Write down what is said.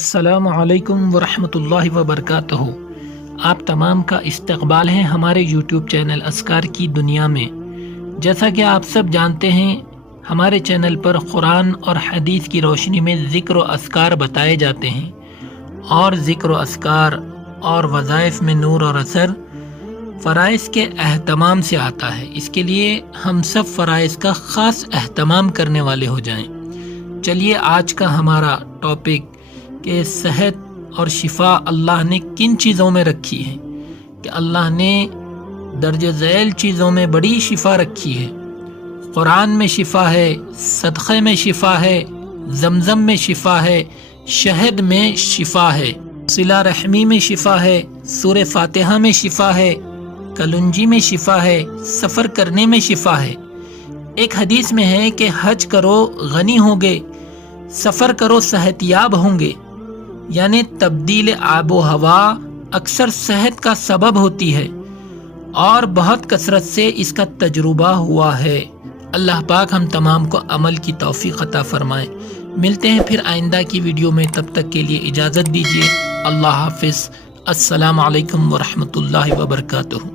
السلام علیکم ورحمۃ اللہ وبرکاتہ۔ آپ تمام کا استقبال ہے ہمارے یوٹیوب چینل اذکار کی دنیا میں۔ جیسا کہ آپ سب جانتے ہیں، ہمارے چینل پر قرآن اور حدیث کی روشنی میں ذکر و اذکار بتائے جاتے ہیں، اور ذکر و اذکار اور وظائف میں نور اور اثر فرائض کے اہتمام سے آتا ہے۔ اس کے لیے ہم سب فرائض کا خاص اہتمام کرنے والے ہو جائیں۔ چلیے آج کا ہمارا ٹاپک کہ صحت اور شفا اللہ نے کن چیزوں میں رکھی ہے، کہ اللہ نے درج ذیل چیزوں میں بڑی شفا رکھی ہے۔ قرآن میں شفا ہے، صدقے میں شفا ہے، زمزم میں شفا ہے، شہد میں شفا ہے، صلہ رحمی میں شفا ہے، سورہ فاتحہ میں شفا ہے، کلنجی میں شفا ہے، سفر کرنے میں شفا ہے۔ ایک حدیث میں ہے کہ حج کرو غنی ہوگے، سفر کرو صحت یاب ہوں گے، یعنی تبدیل آب و ہوا اکثر صحت کا سبب ہوتی ہے، اور بہت کثرت سے اس کا تجربہ ہوا ہے۔ اللہ پاک ہم تمام کو عمل کی توفیق عطا فرمائے۔ ملتے ہیں پھر آئندہ کی ویڈیو میں، تب تک کے لیے اجازت دیجیے۔ اللہ حافظ۔ السلام علیکم ورحمۃ اللہ وبرکاتہ۔